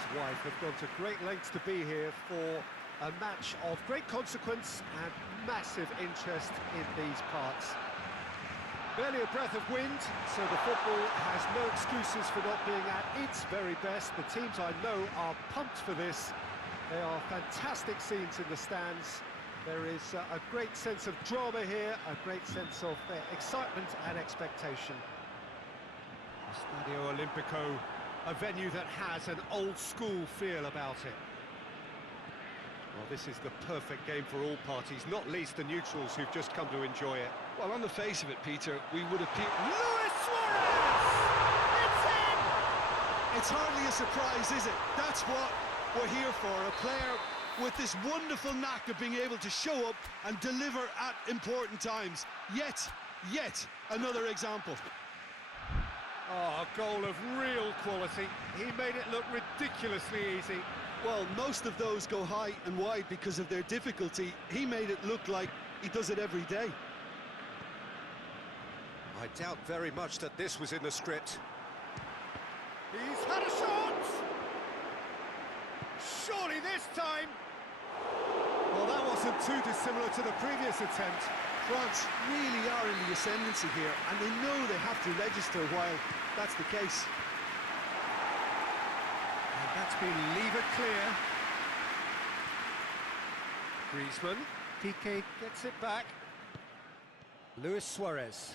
his wife have gone to great lengths to be here for a match of great consequence and massive interest in these parts. Barely a breath of wind, so the football has no excuses for not being at its very best. The teams I know are pumped for this. There are fantastic scenes in the stands. There is a great sense of drama here, a great sense of excitement and expectation. Stadio Olimpico, a venue that has an old-school feel about it. Well, this is the perfect game for all parties, not least the neutrals who've just come to enjoy it. Well, on the face of it, Peter, we would appear... Luis Suarez! It's in! It's hardly a surprise, is it? That's what we're here for, a player with this wonderful knack of being able to show up and deliver at important times. Yet another example. Oh, a goal of real quality. He made it look ridiculously easy. Well, most of those go high and wide because of their difficulty. He made it look like he does it every day. I doubt very much that this was in the script. He's had a shot! Surely this time! Well, that wasn't too dissimilar to the previous attempt. France really are in the ascendancy here, and they know they have to register while that's the case. And that's been levered clear. Griezmann. Piqué gets it back. Luis Suarez.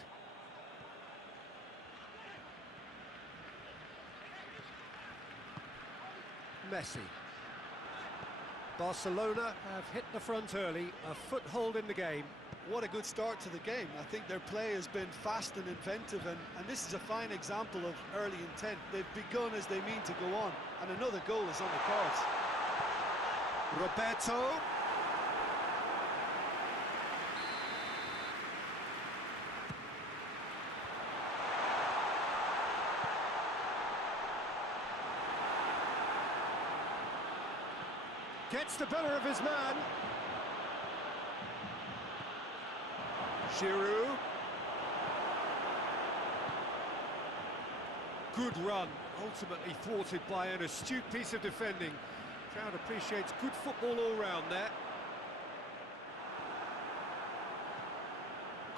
Messi. Barcelona have hit the front early, a foothold in the game. What a good start to the game. I think their play has been fast and inventive, and this is a fine example of early intent. They've begun as they mean to go on, and another goal is on the cards. Roberto. Gets the better of his man. Giroud. Good run, ultimately thwarted by an astute piece of defending. Crowd appreciates good football all round there.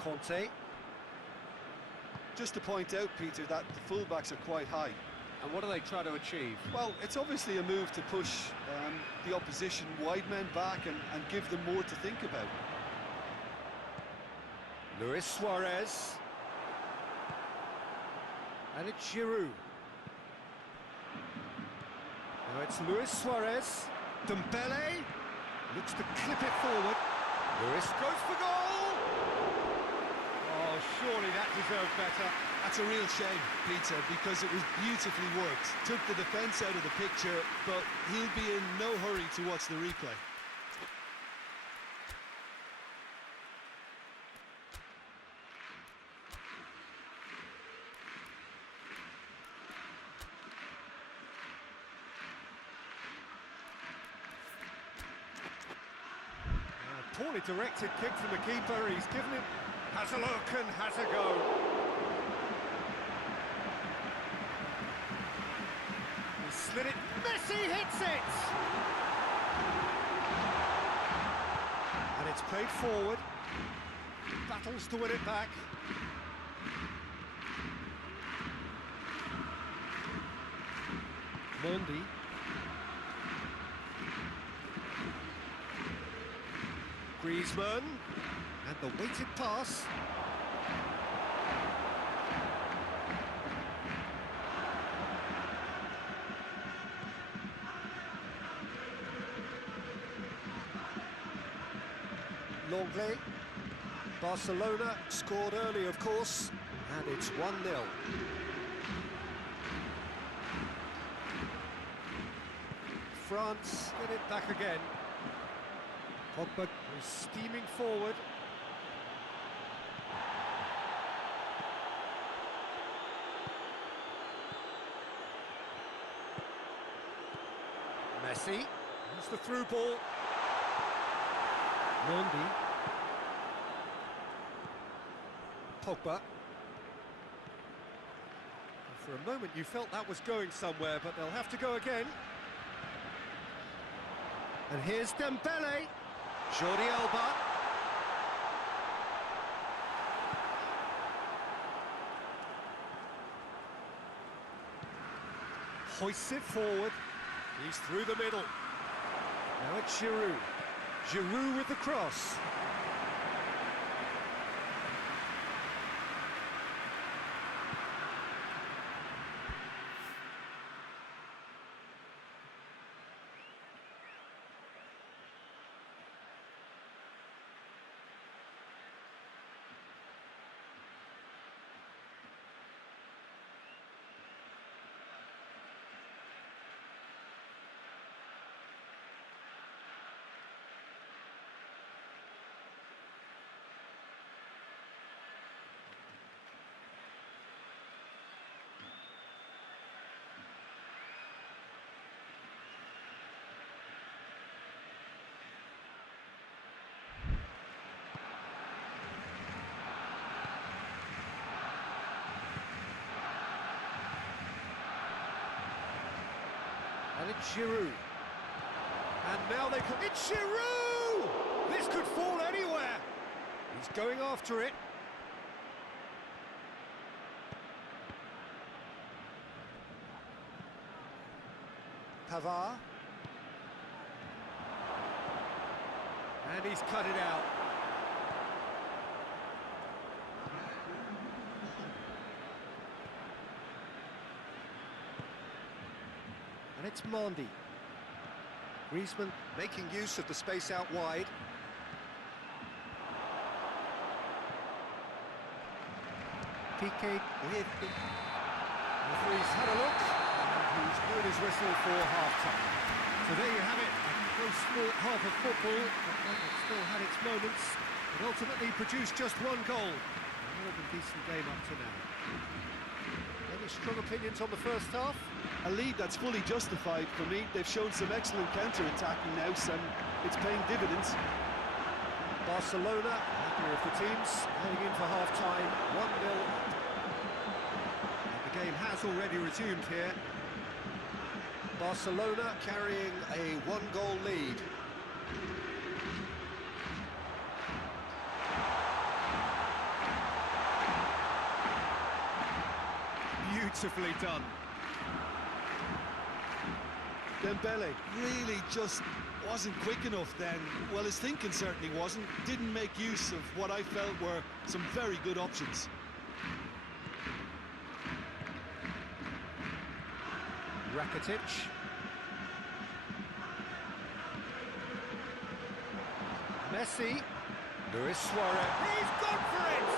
Conte. Just to point out, Peter, that the fullbacks are quite high. And what do they try to achieve? Well, it's obviously a move to push the opposition wide men back and give them more to think about. Luis Suarez. And it's Giroud. Now it's Luis Suarez. Dembele looks to clip it forward. Luis goes for goal! Oh, surely that deserved better. That's a real shame, Peter, because it was beautifully worked. Took the defence out of the picture, but he'll be in no hurry to watch the replay. Poorly directed kick from the keeper. He's given it, has a look and has a go. He slid it. Messi hits it! And it's played forward. Battles to win it back. Mondi. Griezmann, and the weighted pass. Longley. Barcelona scored early, of course, and it's 1-0. France get it back again. Pogba is steaming forward. Messi. That's the through ball. Mondi. Pogba. For a moment you felt that was going somewhere, but they'll have to go again. And here's Dembele. Jordi Alba. Hoists it forward. He's through the middle. Now it's Giroud. Giroud with the cross. And it's Giroud. And now they come. It's Giroud! This could fall anywhere. He's going after it. Pavard. And he's cut it out. And it's Mendy. Griezmann making use of the space out wide. Piqué with the referee's had a look, and he's blown his whistle for half-time. So there you have it, a close fought half of football, but one that still had its moments, and ultimately produced just one goal. Another decent game up to now. Any strong opinions on the first half? A lead that's fully justified for me. They've shown some excellent counter-attacking now, and it's paying dividends. Barcelona, happier of the teams, heading in for half-time, 1-0. The game has already resumed here. Barcelona carrying a one-goal lead. Beautifully done. Dembele really just wasn't quick enough then. Well, his thinking certainly wasn't. Didn't make use of what I felt were some very good options. Rakitic. Messi. Luis Suarez. He's gone for it!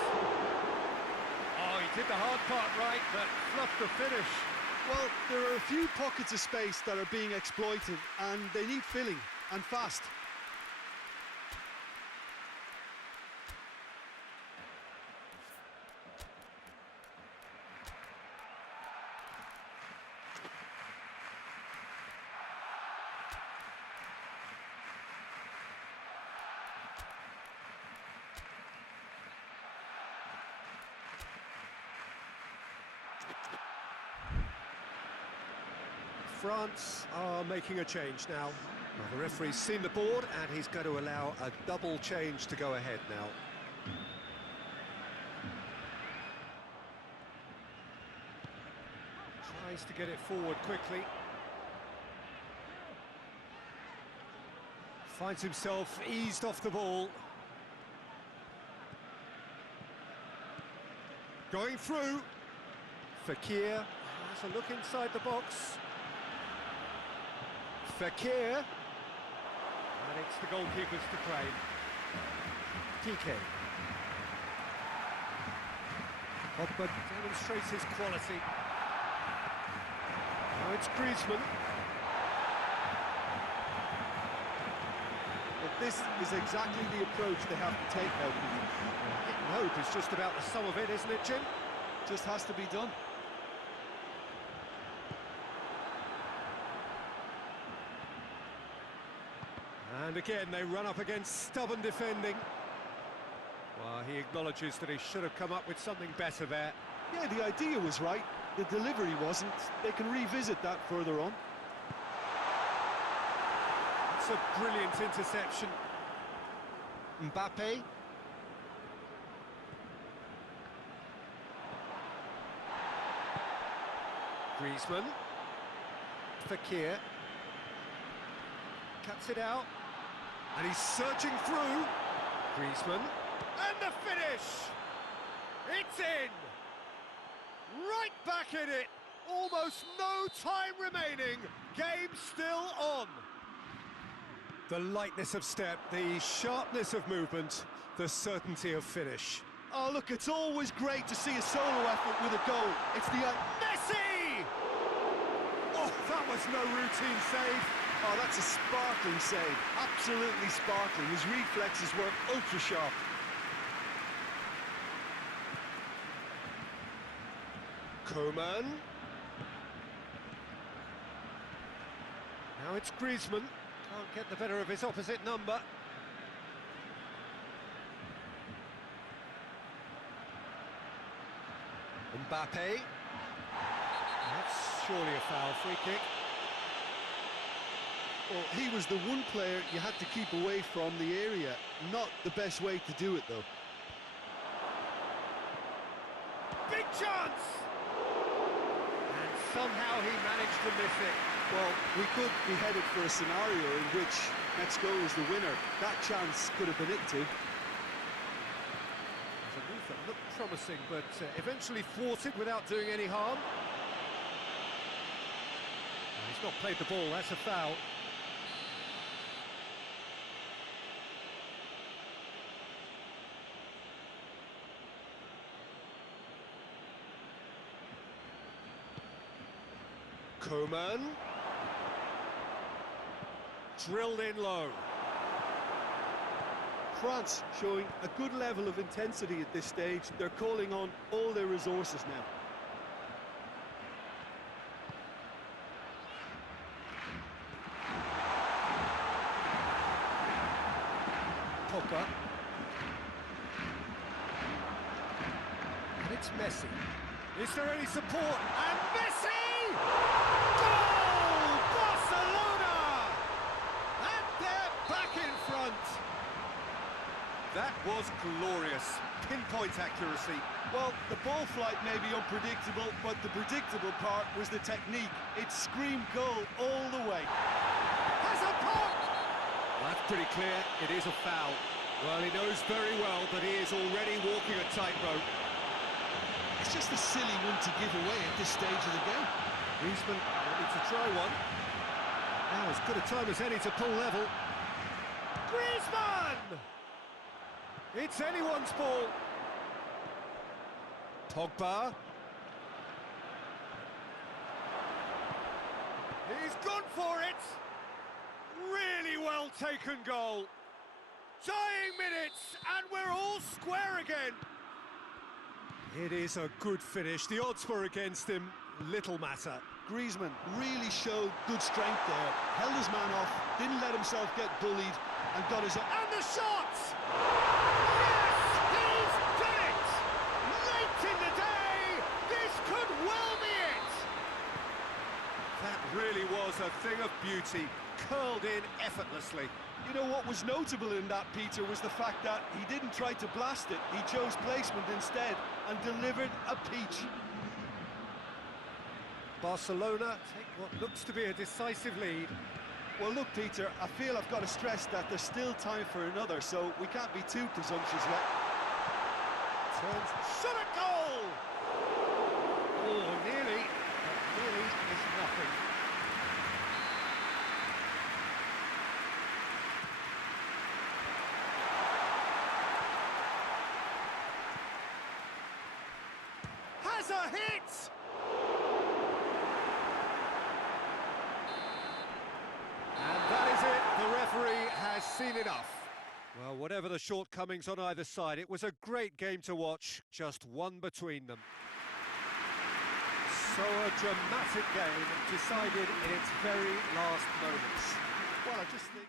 Oh, he did the hard part right, but fluffed the finish. Well, there are a few pockets of space that are being exploited, and they need filling, and fast. France are making a change now. Well, the referee's seen the board and he's going to allow a double change to go ahead now. Tries to get it forward quickly. Finds himself eased off the ball. Going through. Fekir has a look inside the box. Fekir, and it's the goalkeepers to claim. Piqué. Pogba demonstrates his quality. Now it's Griezmann. But this is exactly the approach they have to take now. Hitting hope is just about the sum of it, isn't it, Jim? Just has to be done. And again, they run up against stubborn defending. Well, he acknowledges that he should have come up with something better there. Yeah, the idea was right. The delivery wasn't. They can revisit that further on. That's a brilliant interception. Mbappe. Griezmann. Fekir. Cuts it out. And he's searching through. Griezmann. And the finish! It's in! Right back in it! Almost no time remaining. Game still on. The lightness of step, the sharpness of movement, the certainty of finish. Oh, look, it's always great to see a solo effort with a goal. It's the... Messi! Oh, that was no routine save. Oh, that's a sparkling save. Absolutely sparkling. His reflexes were ultra sharp. Coman. Now it's Griezmann. Can't get the better of his opposite number. Mbappe. That's surely a foul. Free kick. Well, he was the one player you had to keep away from the area. Not the best way to do it, though. Big chance! And somehow he managed to miss it. Well, we could be headed for a scenario in which next goal is the winner. That chance could have been it too. It's a move that looked promising, but eventually thwarted without doing any harm. Well, he's not played the ball, that's a foul. Coman. Drilled in low. France showing a good level of intensity at this stage. They're calling on all their resources now. Pogba. And it's Messi. Is there any support? And Messi! Goal! Barcelona! And they're back in front. That was glorious. Pinpoint accuracy. Well, the ball flight may be unpredictable, but the predictable part was the technique. It screamed goal all the way. Has a pop! Well, that's pretty clear. It is a foul. Well, he knows very well that he is already walking a tightrope. It's just a silly one to give away at this stage of the game. Griezmann ready to try one. Now as good a time as any to pull level. Griezmann! It's anyone's ball. Pogba. He's gone for it. Really well taken goal. Dying minutes, and we're all square again. It is a good finish. The odds were against him. Little matter. Griezmann really showed good strength there. Held his man off, didn't let himself get bullied, and got his... And the shot! Yes! He's done it! Late in the day, this could well be it! That really was a thing of beauty, curled in effortlessly. You know what was notable in that, Peter, was the fact that he didn't try to blast it. He chose placement instead and delivered a peach. Barcelona take what looks to be a decisive lead. Well, look, Peter, I feel I've got to stress that there's still time for another, so we can't be too presumptuous yet. Turns, shot a goal! Oh, nearly, but nearly is nothing. Has a hit! And that is it. The referee has seen enough. Well, whatever the shortcomings on either side, it was a great game to watch, just one between them. So a dramatic game decided in its very last moments. Well, I just think...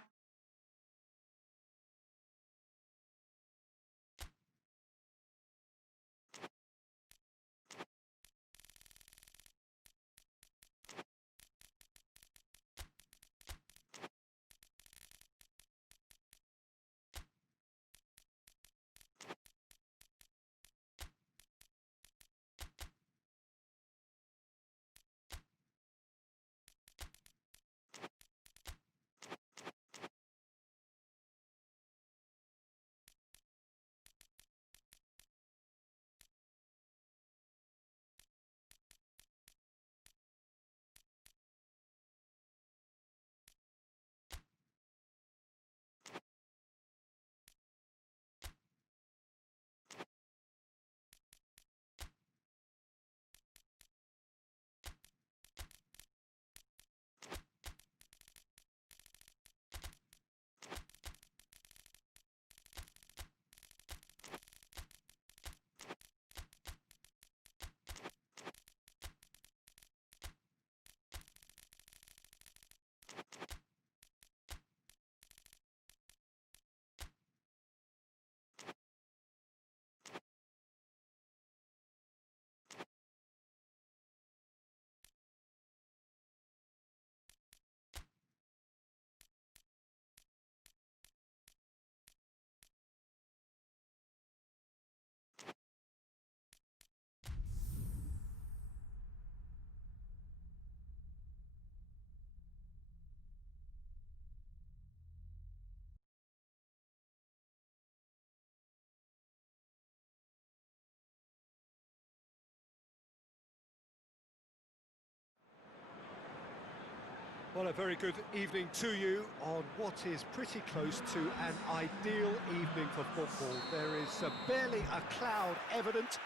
Well, a very good evening to you on what is pretty close to an ideal evening for football. There is barely a cloud evident.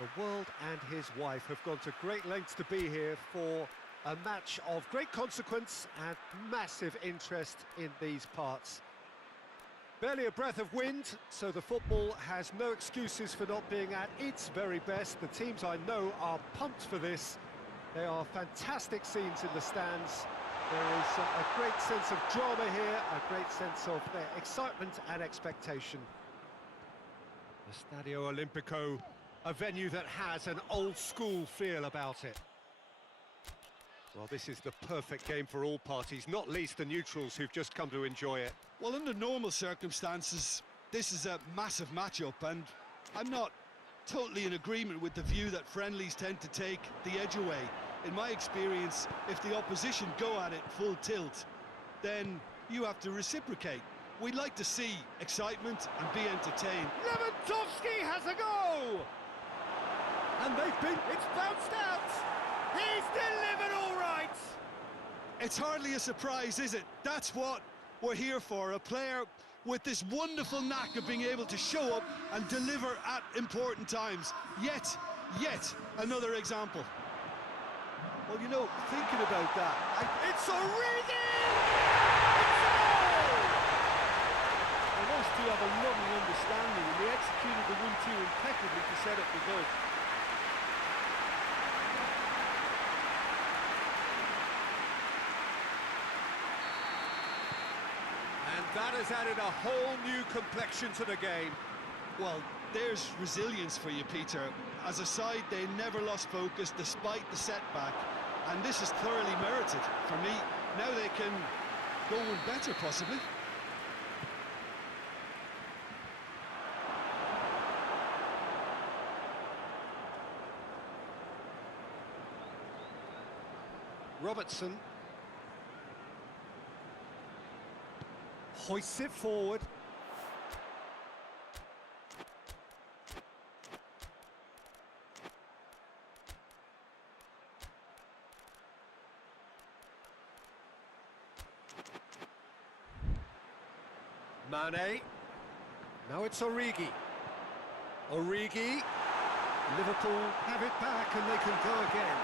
The world and his wife have gone to great lengths to be here for a match of great consequence and massive interest in these parts. Barely a breath of wind, so the football has no excuses for not being at its very best. The teams I know are pumped for this. There are fantastic scenes in the stands. There is a great sense of drama here, a great sense of excitement and expectation. The Stadio Olimpico, a venue that has an old-school feel about it. Well, this is the perfect game for all parties, not least the neutrals who've just come to enjoy it. Well, under normal circumstances, this is a massive matchup, and I'm not totally in agreement with the view that friendlies tend to take the edge away. In my experience, if the opposition go at it full tilt, then you have to reciprocate. We'd like to see excitement and be entertained. Lewandowski has a go! And it's bounced out! He's delivered all right! It's hardly a surprise, is it? That's what we're here for, a player with this wonderful knack of being able to show up and deliver at important times. Yet another example. Well, you know, thinking about that, It's Origi! Well, those two have a lovely understanding, and they executed the 1-2 impeccably to set up the goal. And that has added a whole new complexion to the game. well, there's resilience for you, Peter. As a side, they never lost focus despite the setback, and this is thoroughly merited. For me, now they can go one better, possibly. Robertson hoists it forward. Mane. Now it's Origi. Origi. Liverpool have it back and they can go again.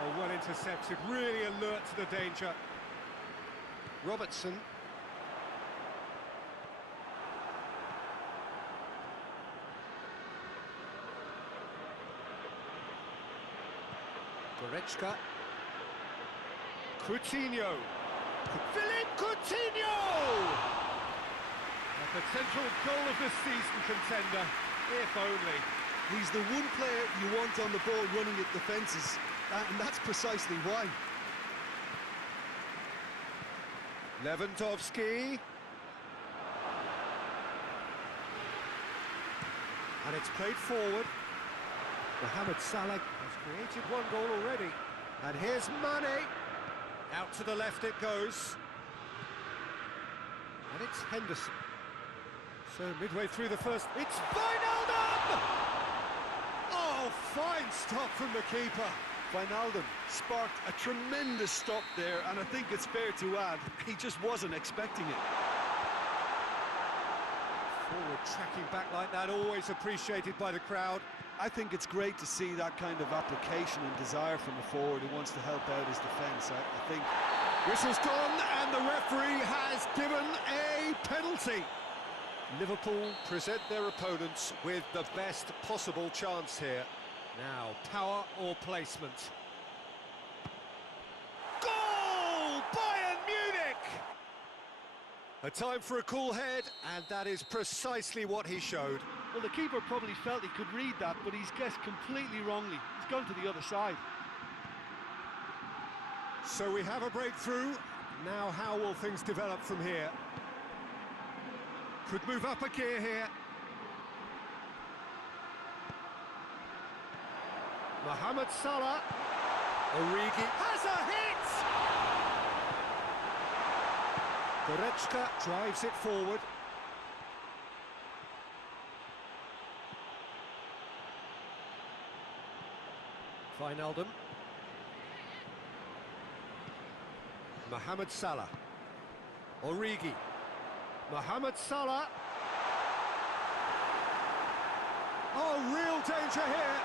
Oh, well intercepted, really alert to the danger. Robertson. Goretzka. Coutinho. Philippe Coutinho! A potential goal of the season contender, if only. He's the one player you want on the ball running at defences, and that's precisely why. Lewandowski. And it's played forward. Mohamed Salah has created one goal already. And here's Mane. Out to the left it goes. And it's Henderson. So midway through the first, it's Wijnaldum! Oh, fine stop from the keeper. Wijnaldum sparked a tremendous stop there, and I think it's fair to add, he just wasn't expecting it. Forward tracking back like that, always appreciated by the crowd. I think it's great to see that kind of application and desire from a forward who wants to help out his defence. I think Whistle's gone, and the referee has given a penalty. Liverpool present their opponents with the best possible chance here. Now, power or placement. Goal! Bayern Munich! A time for a cool head, and that is precisely what he showed. Well, the keeper probably felt he could read that, but he's guessed completely wrongly. He's gone to the other side. So we have a breakthrough. Now how will things develop from here? Could move up a gear here. Mohamed Salah. Origi has a hit! Goretzka drives it forward. Wijnaldum. Mohamed Salah. Origi. Mohamed Salah. Oh, real danger here.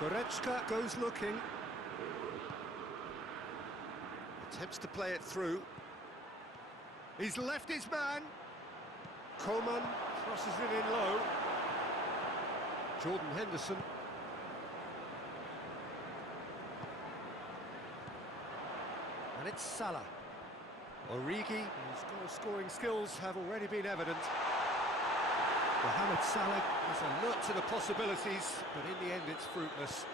Goretzka goes looking. Attempts to play it through. He's left his man. Coman crosses it in low. Jordan Henderson. And it's Salah. Origi, whose goal-scoring skills have already been evident. Mohamed Salah is alert to the possibilities, but in the end it's fruitless.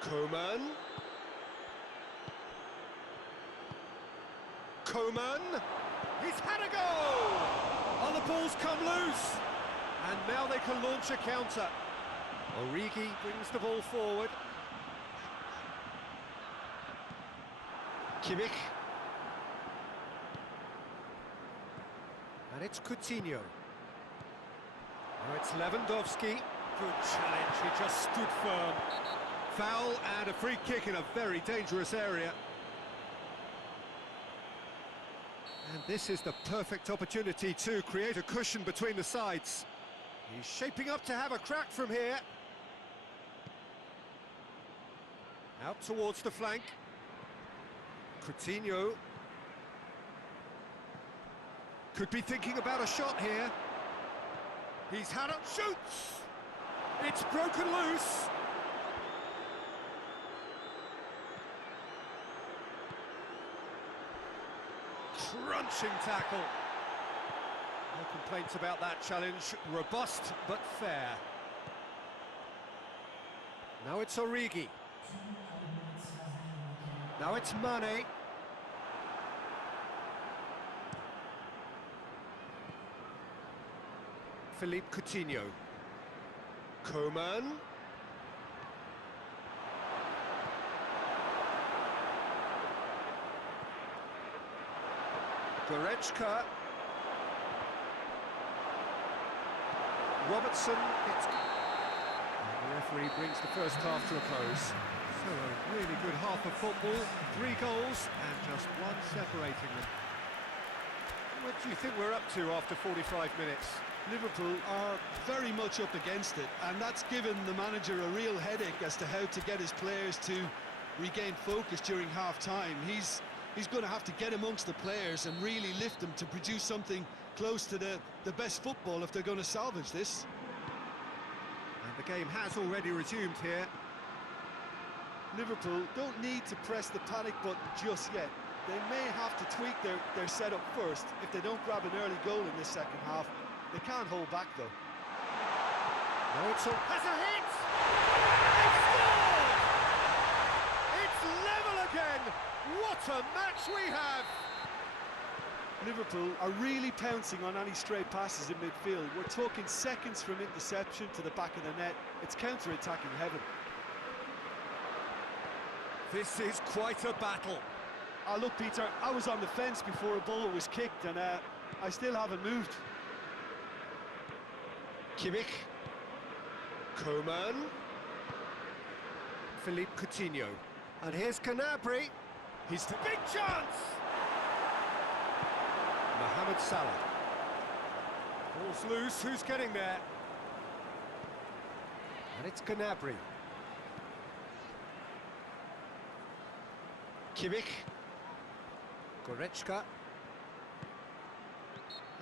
Coman. He's had a go! Oh, the ball's come loose! And now they can launch a counter. Origi brings the ball forward. Kimmich. And it's Coutinho. Now it's Lewandowski. Good challenge, he just stood firm. Foul and a free kick in a very dangerous area. And this is the perfect opportunity to create a cushion between the sides. He's shaping up to have a crack from here. Out towards the flank. Coutinho. Could be thinking about a shot here. He's had it, shoots! It's broken loose. Crunching tackle. No complaints about that challenge. Robust but fair. Now it's Origi. Now it's Mane. Philippe Coutinho. Coman. Goretzka. Robertson. The referee brings the first half to a close. So a really good half of football, 3 goals and just one separating them. What do you think we're up to after 45 minutes? Liverpool are very much up against it, and that's given the manager a real headache as to how to get his players to regain focus during half-time. He's going to have to get amongst the players and really lift them to produce something close to the best football if they're going to salvage this. And the game has already resumed here. Liverpool don't need to press the panic button just yet. They may have to tweak their setup first if they don't grab an early goal in this second half. They can't hold back though. Now it's has a hit! It's scored! It's level again! What a match we have! Liverpool are really pouncing on any stray passes in midfield. We're talking seconds from interception to the back of the net. It's counter-attacking heaven. This is quite a battle. Oh, look, Peter, I was on the fence before a ball was kicked, and I still haven't moved. Kimmich. Coman. Philippe Coutinho. And here's Gnabry. He's the big chance! Mohamed Salah. Ball's loose, who's getting there? And it's Gnabry. Kimmich. Goretzka.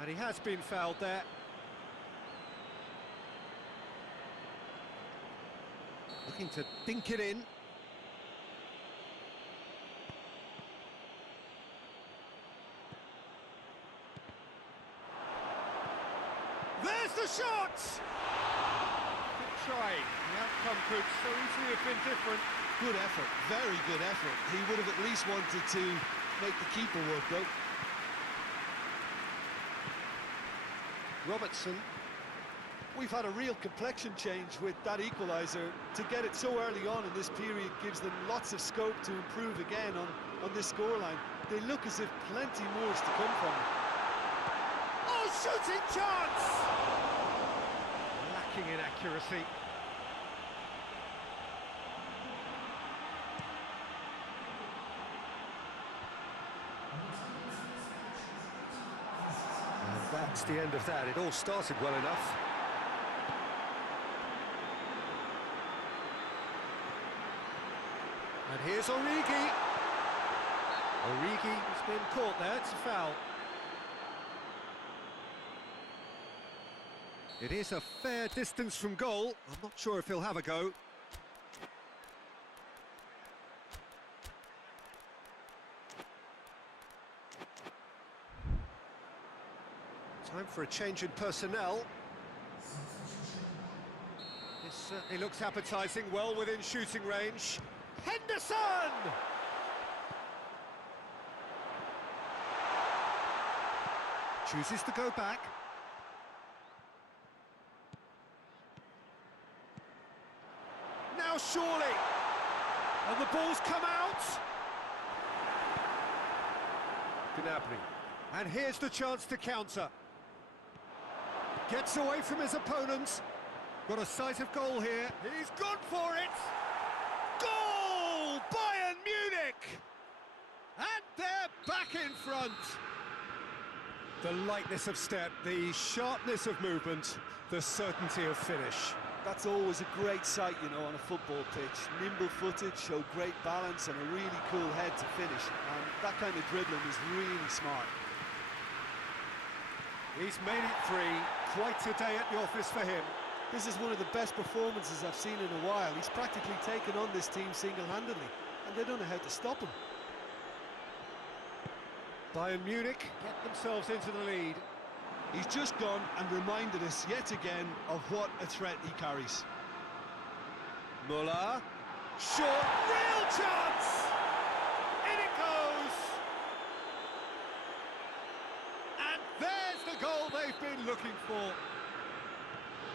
And he has been fouled there. Looking to dink it in. There's the shot! Good try. The outcome could so easily have been different. Good effort, very good effort. He would have at least wanted to make the keeper work though. Robertson. We've had a real complexion change with that equaliser. To get it so early on in this period gives them lots of scope to improve again on on this scoreline. They look as if plenty more is to come from them. Oh, shooting chance! Lacking in accuracy. And that's the end of that. It all started well enough. And here's Origi. Origi has been caught there, it's a foul. It is a fair distance from goal. I'm not sure if he'll have a go. Time for a change in personnel. This certainly looks appetising, well within shooting range. Henderson! Chooses to go back. Now surely! And the ball's come out! Gnabry. And here's the chance to counter. Gets away from his opponents. Got a sight of goal here. He's gone for it! Goal! Bayern Munich! And they're back in front. The lightness of step, the sharpness of movement, the certainty of finish. That's always a great sight, you know, on a football pitch. Nimble-footed, showed great balance and a really cool head to finish. And that kind of dribbling is really smart. He's made it three. Quite a day at the office for him. This is one of the best performances I've seen in a while. He's practically taken on this team single-handedly, and they don't know how to stop him. Bayern Munich get themselves into the lead. He's just gone and reminded us yet again of what a threat he carries. Muller. Short. Real chance! In it goes! And there's the goal they've been looking for.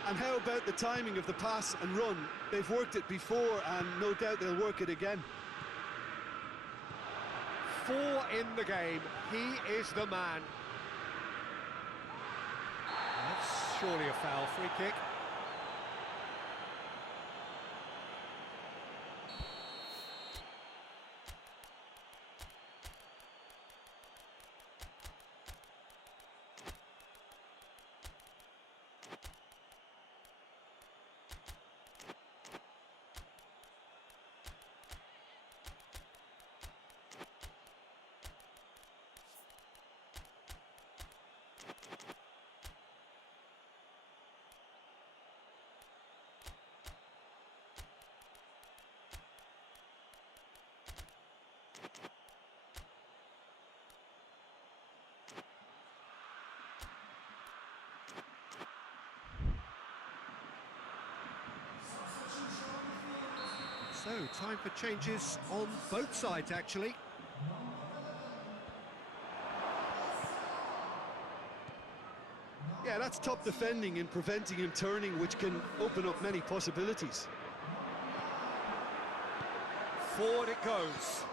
And how about the timing of the pass and run? They've worked it before and no doubt they'll work it again. 4 in the game. He is the man. That's surely a foul. Free kick. So, time for changes on both sides, actually. Yeah, that's top defending and preventing him turning, which can open up many possibilities. Forward it goes.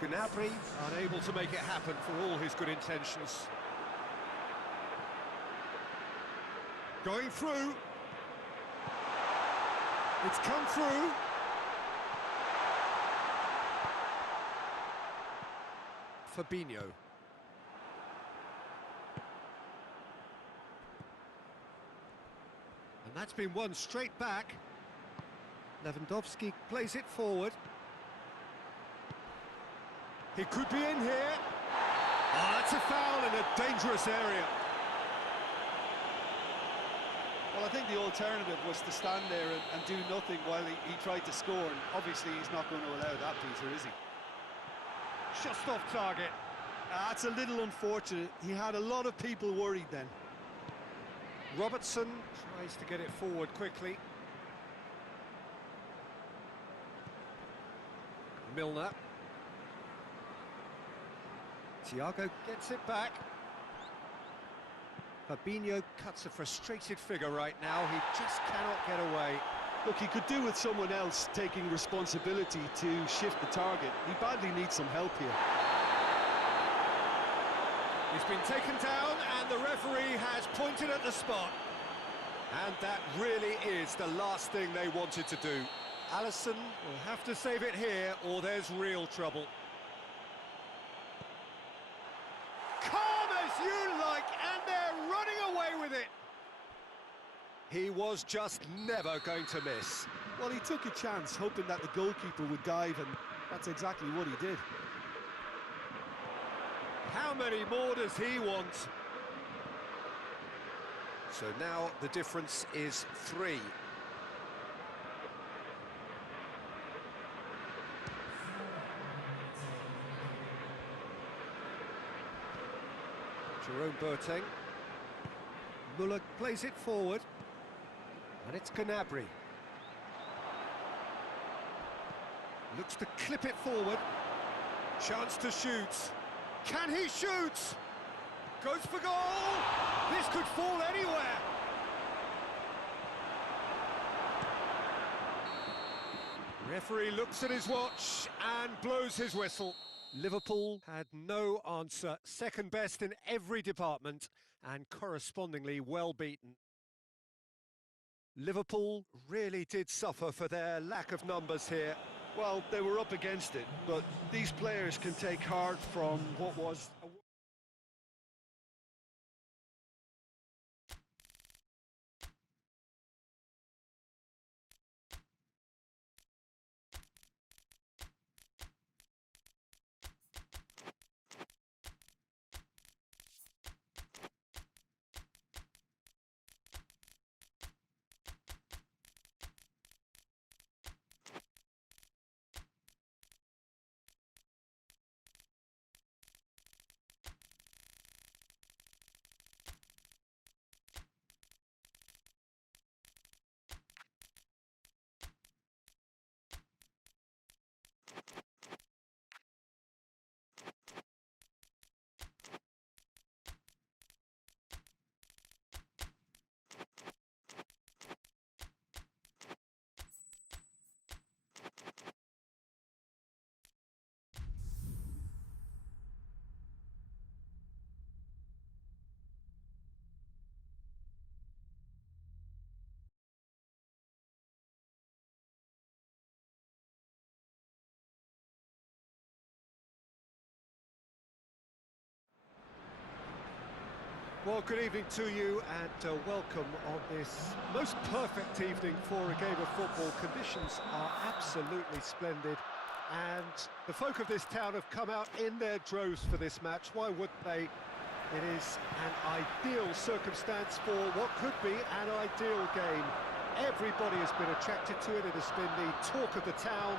Gnabry unable to make it happen for all his good intentions. Going through. It's come through. Fabinho. And that's been won straight back. Lewandowski plays it forward. He could be in here. Oh, that's a foul in a dangerous area. Well, I think the alternative was to stand there and do nothing while he tried to score, and obviously he's not going to allow that, Peter, is he? Just off target. That's a little unfortunate. He had a lot of people worried then. Robertson tries to get it forward quickly. Milner. Thiago gets it back. Fabinho cuts a frustrated figure right now. He just cannot get away. Look, he could do with someone else taking responsibility to shift the target. He badly needs some help here. He's been taken down and the referee has pointed at the spot. And that really is the last thing they wanted to do. Alisson will have to save it here or there's real trouble. Calm as you like, and they're running away with it. He was just never going to miss. Well, he took a chance, hoping that the goalkeeper would dive, and that's exactly what he did. How many more does he want? So now the difference is 3. Jerome Boateng. Muller plays it forward. And it's Gnabry. Looks to clip it forward. Chance to shoot. Can he shoot? Goes for goal! This could fall anywhere! Referee looks at his watch and blows his whistle. Liverpool had no answer. Second best in every department and correspondingly well beaten. Liverpool really did suffer for their lack of numbers here. Well, they were up against it, but these players can take heart from what was... Well, good evening to you and welcome on this most perfect evening for a game of football. Conditions are absolutely splendid and the folk of this town have come out in their droves for this match. Why wouldn't they? It is an ideal circumstance for what could be an ideal game. Everybody has been attracted to it. It has been the talk of the town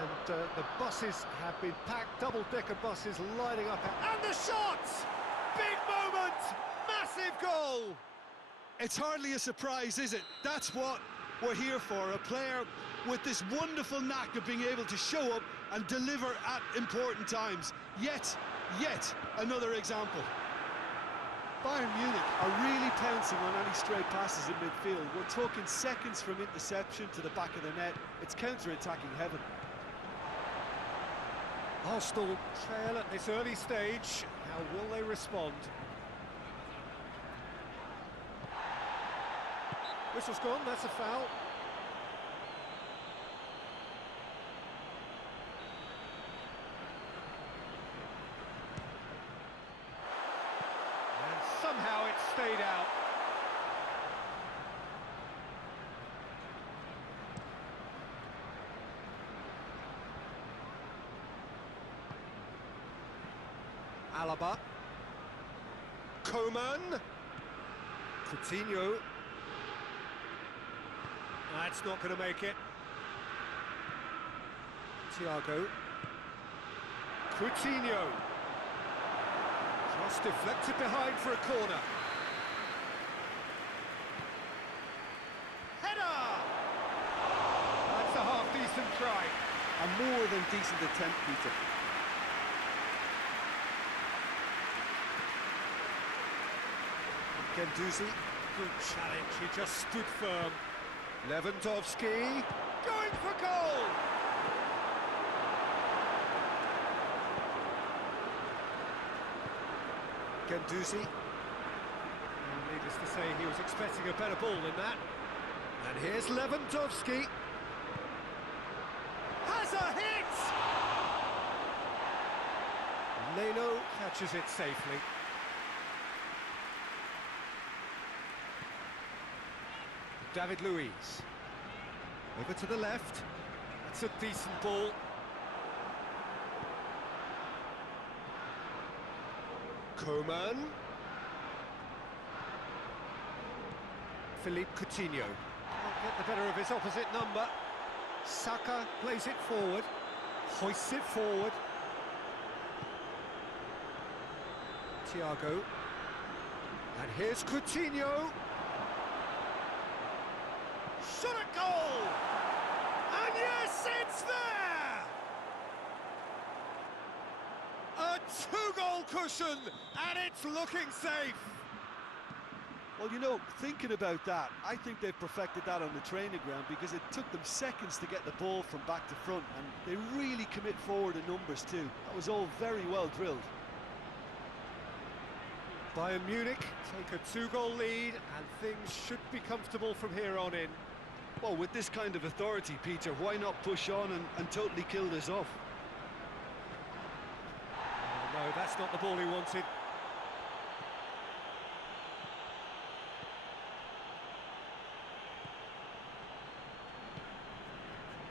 and the buses have been packed, double-decker buses lining up. And the shots! Big moment! Massive goal! It's hardly a surprise, is it? That's what we're here for. A player with this wonderful knack of being able to show up and deliver at important times. Yet another example. Bayern Munich are really pouncing on any stray passes in midfield. We're talking seconds from interception to the back of the net. It's counter-attacking heaven. Arsenal trail at this early stage. How will they respond? Whistle's gone, that's a foul. And somehow it stayed out. Alaba. Coman. Coutinho. That's not going to make it. Thiago. Coutinho. Just deflected behind for a corner. Header! That's a half-decent try. A more than decent attempt, Peter. Gendouzi, good challenge, he just stood firm. Lewandowski going for goal! Guendouzi. Needless to say, he was expecting a better ball than that. And here's Lewandowski. Has a hit! Leno catches it safely. David Luiz. Over to the left. That's a decent ball. Coman. Philippe Coutinho. Can't get the better of his opposite number. Saka plays it forward. Hoists it forward. Thiago. And here's Coutinho. Shot at goal! And yes, it's there! A two-goal cushion, and it's looking safe. Well, you know, thinking about that, I think they've perfected that on the training ground because it took them seconds to get the ball from back to front, and they really commit forward in numbers too. That was all very well drilled. Bayern Munich take a two-goal lead, and things should be comfortable from here on in. Well, with this kind of authority, Peter, why not push on and totally kill this off? Oh, no, that's not the ball he wanted.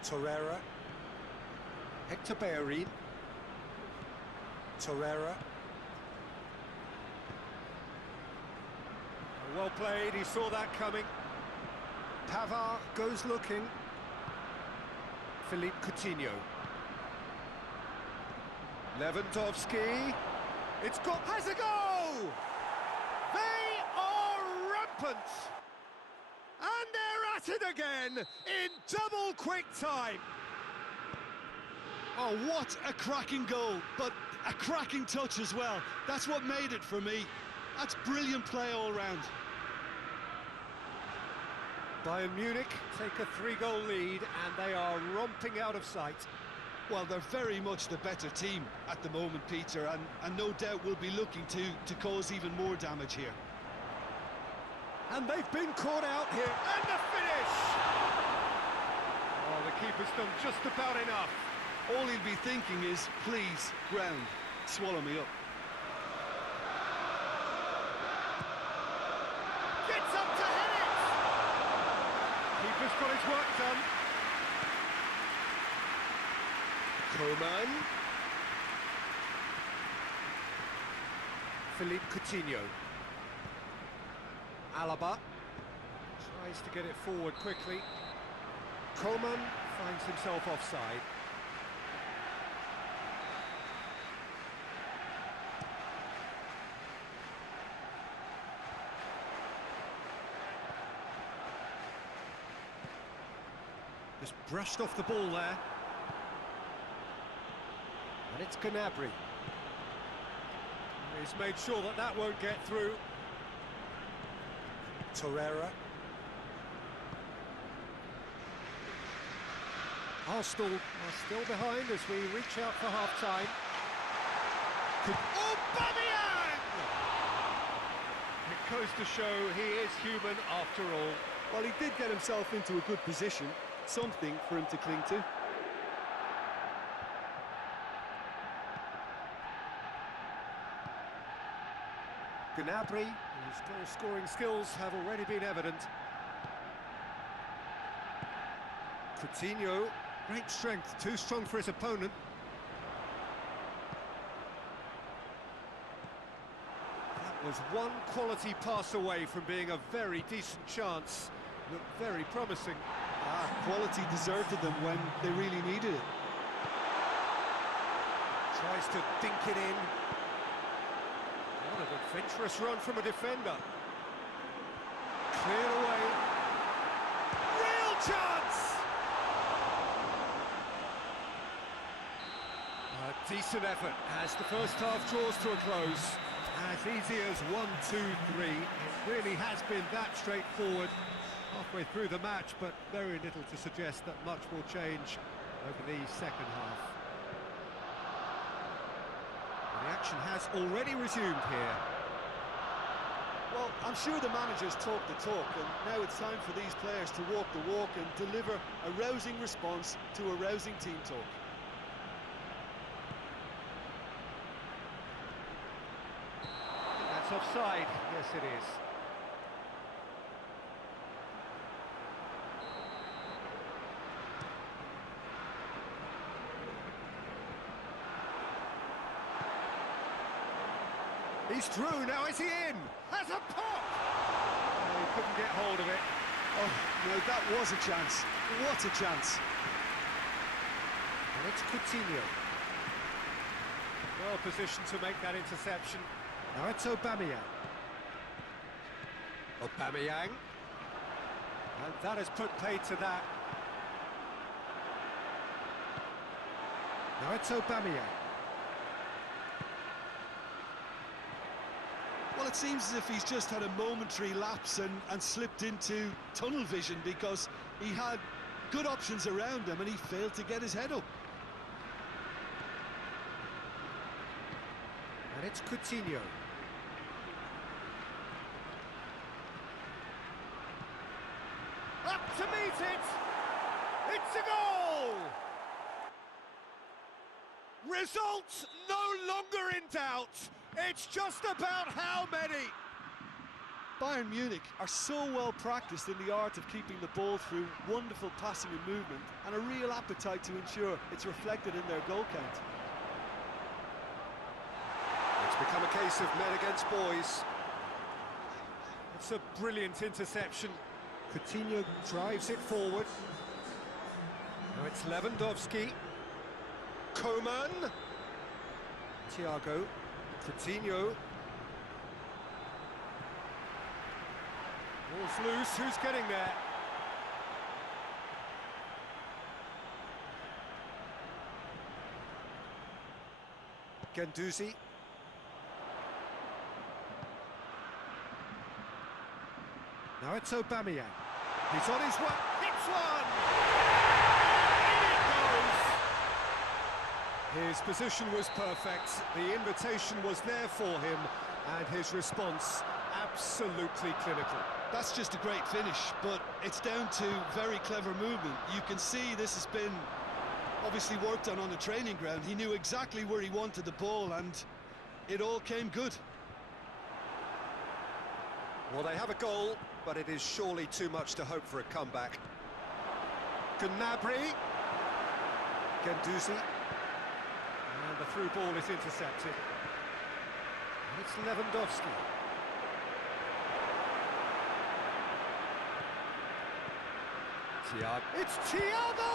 Torreira. Hector Bellerin. Torreira. Well played, he saw that coming. Pavard goes looking. Philippe Coutinho. Lewandowski. It's got... has a go! They are rampant! And they're at it again in double quick time. Oh, what a cracking goal, but a cracking touch as well. That's what made it for me. That's brilliant play all round. Bayern Munich take a three-goal lead, and they are romping out of sight. Well, they're very much the better team at the moment, Peter, and no doubt will be looking to cause even more damage here. And they've been caught out here, and the finish! Oh, the keeper's done just about enough. All he'll be thinking is, please, ground, swallow me up. Gets up to hit it! Keeper's got his work done. Coman. Philippe Coutinho. Alaba tries to get it forward quickly. Coman finds himself offside. Just brushed off the ball there. And it's Gnabry. He's made sure that that won't get through. Torreira. Arsenal are still behind as we reach out for half-time. Aubameyang! It goes to show he is human after all. Well, he did get himself into a good position, something for him to cling to. Gnabry, whose goal-scoring skills have already been evident. Coutinho, great strength, too strong for his opponent. That was one quality pass away from being a very decent chance. Looked very promising. Quality deserted them when they really needed it. Tries to dink it in. What an adventurous run from a defender. Cleared away. Real chance! A decent effort as the first half draws to a close. as easy as 1, 2, 3. It really has been that straightforward halfway through the match, but very little to suggest that much will change over the second half. The action has already resumed here. Well, I'm sure the managers talk the talk, and now it's time for these players to walk the walk and deliver a rousing response to a rousing team talk. That's offside. Yes, it is. He's through, now is he in? Has a pop! Oh, he couldn't get hold of it. Oh, no, that was a chance. What a chance. And it's Coutinho. Well positioned to make that interception. Now it's Aubameyang. Aubameyang. And that has put paid to that. Now it's Aubameyang. Well, it seems as if he's just had a momentary lapse and slipped into tunnel vision, because he had good options around him and he failed to get his head up. And it's Coutinho. Up to meet it! It's a goal! Results no longer in doubt. It's just about how many. Bayern Munich are so well practiced in the art of keeping the ball through wonderful passing and movement, and a real appetite to ensure it's reflected in their goal count. It's become a case of men against boys. It's a brilliant interception. Coutinho drives it forward. Now it's Lewandowski. Coman. Thiago. Coutinho. Ball's loose, who's getting there? Guendouzi. Now it's Aubameyang. He's on his way. Hits one! In it goes! His position was perfect. The invitation was there for him, and his response absolutely clinical. That's just a great finish, but it's down to very clever movement. You can see this has been obviously worked on the training ground. He knew exactly where he wanted the ball, and it all came good. Well, they have a goal, but it is surely too much to hope for a comeback. Gnabry. Guendouzi. And the through ball is intercepted. And it's Lewandowski. Thiago. It's Thiago!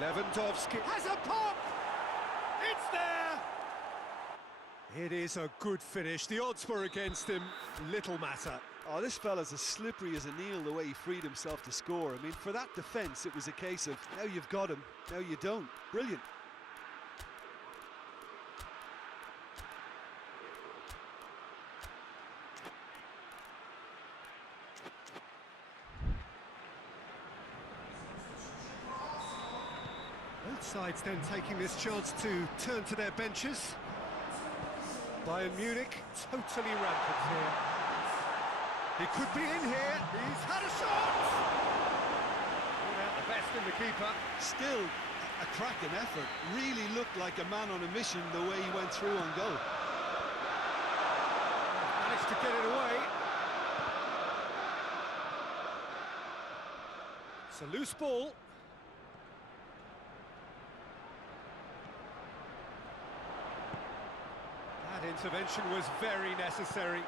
Lewandowski has a pop! It's there! It is a good finish. The odds were against him. Little matter. Oh, this fella's as slippery as a Neil, the way he freed himself to score. I mean, for that defence, it was a case of, now you've got him, now you don't. Brilliant. Both sides then taking this chance to turn to their benches. Bayern Munich totally rampant here. He could be in here. He's had a shot! Brought out the best in the keeper. Still a cracking effort. Really looked like a man on a mission the way he went through on goal. Managed to get it away. It's a loose ball. That intervention was very necessary.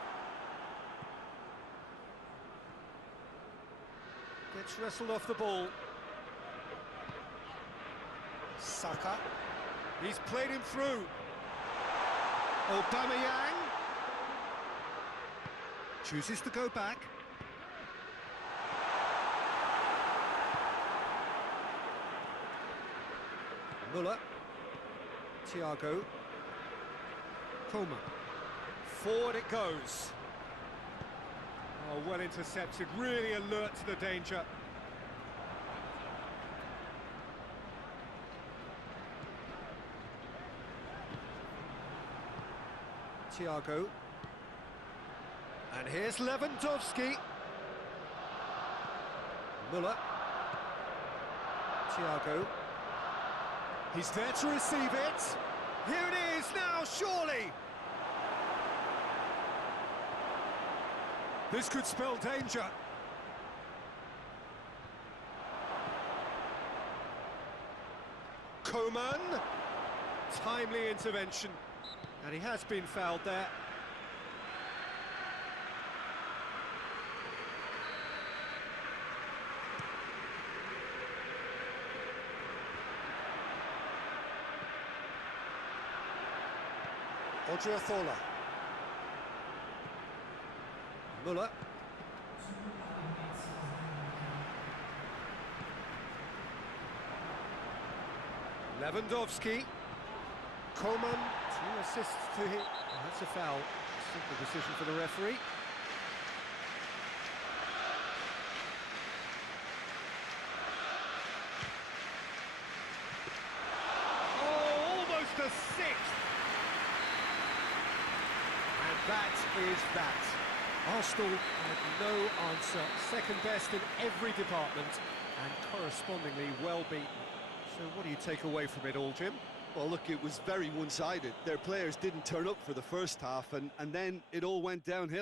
Gets wrestled off the ball. Saka. He's played him through. Aubameyang. Chooses to go back. Muller. Thiago. Coman. Forward it goes. Oh, well intercepted, really alert to the danger. Thiago. And here's Lewandowski. Muller. Thiago. He's there to receive it. Here it is now, surely. This could spell danger. Coman. Timely intervention. And he has been fouled there. Odriozola. Muller. Lewandowski. Coman, 2 assists to him. Oh, that's a foul. Simple decision for the referee. Oh, almost a sixth. And that is that. Arsenal had no answer. Second best in every department and correspondingly well beaten. So what do you take away from it all, Jim? Well, look, it was very one-sided. Their players didn't turn up for the first half, and then it all went downhill.